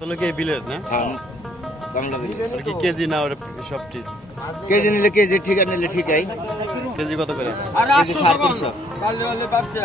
তাহলে কি বিলের না হ্যাঁ বাংলা বিল আর কি কেজি না ওর সব ঠিক কেজি নিলে কেজি ঠিক আর নিলে ঠিকই কেজি কত করে কেজি সাড়ে তিনশো পারলে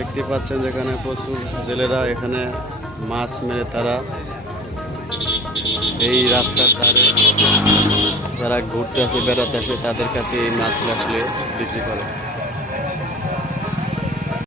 দেখতে পাচ্ছেন যেখানে প্রচুর জেলেরা এখানে মাছ মেরে তারা এই রাস্তার ধারে যারা ঘুরতে আসে, বেড়াতে আসে, তাদের কাছে এই মাছগুলো আসলে বিক্রি করে।